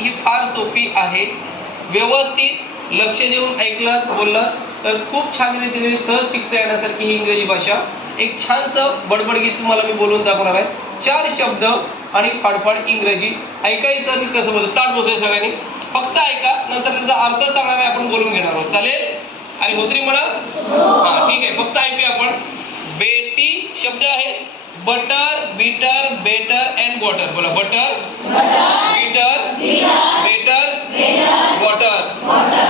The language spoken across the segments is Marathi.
ही फार सोपी आहे. व्यवस्थित लक्ष देऊन ऐकलं बोललं तर खूप छान रीतीने सहज शिकता येण्यासारखी ही इंग्रजी भाषा. एक छानसं बडबडगीत तुम्हाला मी बोलून दाखवणार आहे. 4 शब्द आणि फाडफाड इंग्रजी. ऐकायचं मी कसं बोलतो, ताट बसायचं सगळ्यांनी, फक्त ऐका, नंतर त्याचा अर्थ सांगणार आहे, आपण बोलून घेणार आहोत. चालेल? आणि होत्री म्हणा. हा ठीक आहे, फक्त ऐकूया आपण. बेटी शब्द आहे. Butter, beater, better and water. बोला. Butter, beater, better, water.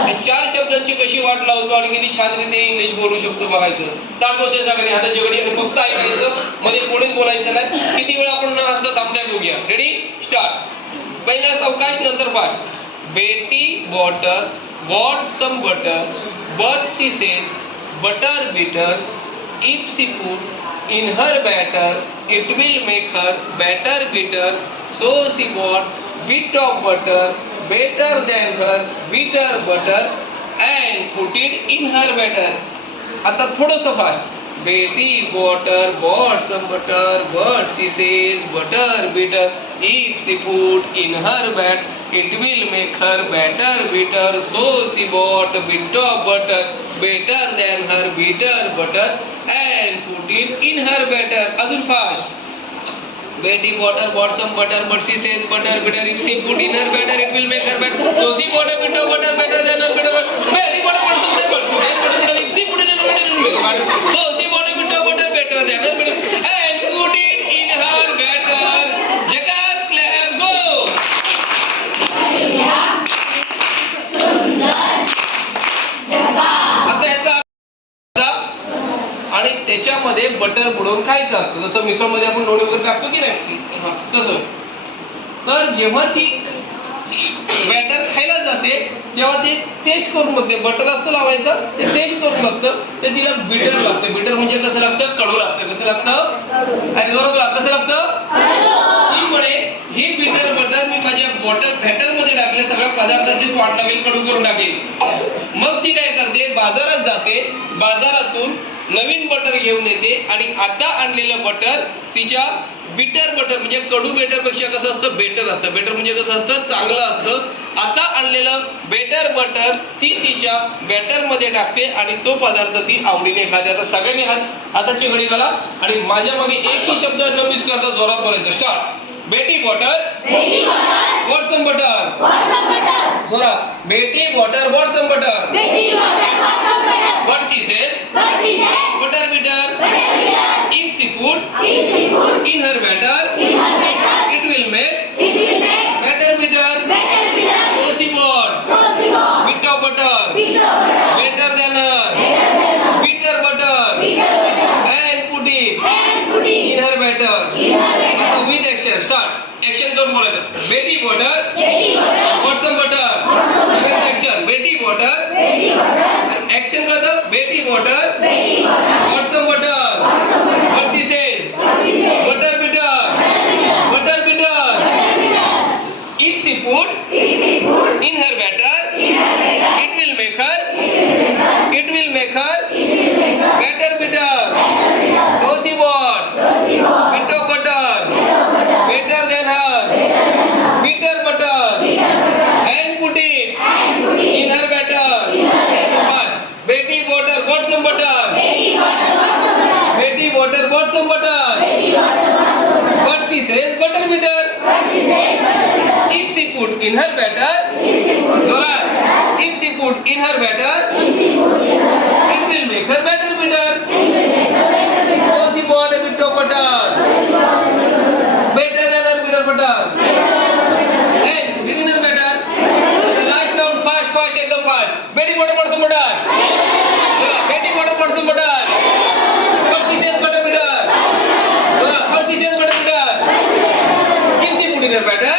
हे 4 शब्दांची कशी वाट लावतो आणि किती छान रीतीने इंग्लिश बोलू शकतो बघायचं. ताट बसायचं सगळ्यांनी, हाताची घडी, आणि फक्त ऐकायचं, मध्ये कोणीच बोलायचं नाही. किती वेळा आपण न हसता थांबताय बघूया. Ready, start. पहिला सावकाश, नंतर fast. Betty water bought some butter, but she says butter bitter. If she put in her batter, it will make her batter bitter. So she bought bit of butter better than her bitter butter and put it in her batter. आता थोडंसं फार. Betty water bought some butter, but she says butter bitter. If she put in her bat, it will make her batter bitter. So she bought a bit of butter better than her bitter butter and put it in her batter. अजून fast. Betty Potter bought some butter, but she says butter bitter. If she put in her batter, it will make her better. So she bought a bit of butter better than her bitter butter. Betty Potter bought some butter, but she says butter bitter. If she put it in her batter, it will make her better. So she bought a bit of butter better than her bitter and put it in her batter. Jackass clap, go. आता याचा आणि त्याच्यामध्ये बटर बुडवून खायचं असतं. जसं मिसळमध्ये आपण लोणी वगैरे टाकतो की नाही, तसं. तर जेव्हा ती बॅटर खायला जाते तेव्हा ते टेस्ट करून बघते. बटर असतं लावायचं, ते टेस्ट करून बघतं, ते तिला बिटर लागतं. बिटर म्हणजे कसं लागतं? कडू लागतं. कसं लागतं? आणि बरोबर कसं लागतं? ती म्हणे ही बिटर बटर मी माझ्या बॅटर मध्ये टाकले, सगळ्या पदार्थाचीच वाट लागेल, कडू करून टाकेल. मग ती काय करते? बाजारात जाते, बाजारातून नवीन बटर घेऊन येते आणि आता आणलेलं बटर तिच्या बिटर बटर म्हणजे कडू बेटर पेक्षा कसं असतं? बेटर असतं. बेटर म्हणजे कसं असतं? चांगलं असतं. आता आणलेलं बेटर बटर ती तिच्या बॅटर मध्ये टाकते आणि तो पदार्थ ती आवडीने खाते. आता सगळ्यांनी हाताची घडी घाला आणि माझ्या मागे एकही शब्द न मिस करता जोरात बोलायचं. Start. Betty water what some butter. जोरात. Betty water what some butter. What she says? Butter bitter. If she put in her batter, it will make batter bitter. So she bought bit of butter better than her bitter butter and put it in her batter. Now with action, start. Action करून बोलायचं. Betty water what some butter. Second action. Betty water action brother. Betty water what's some butter. What she says? Butter bitter. If she put in her batter, it will make her batter bitter. So she bought bit of butter better than her bitter butter and put it in her batter. Betty water what's some butter. Betty water what's some butter. What she says? Butter bitter. If she put in her batter, if she put in her batter, it will make her batter bitter. So she bought a bit of butter better than her bitter butter and put it in her batter. The last round, fast, एकदम fast. Betty water what's some butter. Betty water what's some butter. What she says? Butter bitter. What she says? Butter bitter. If she put in her batter,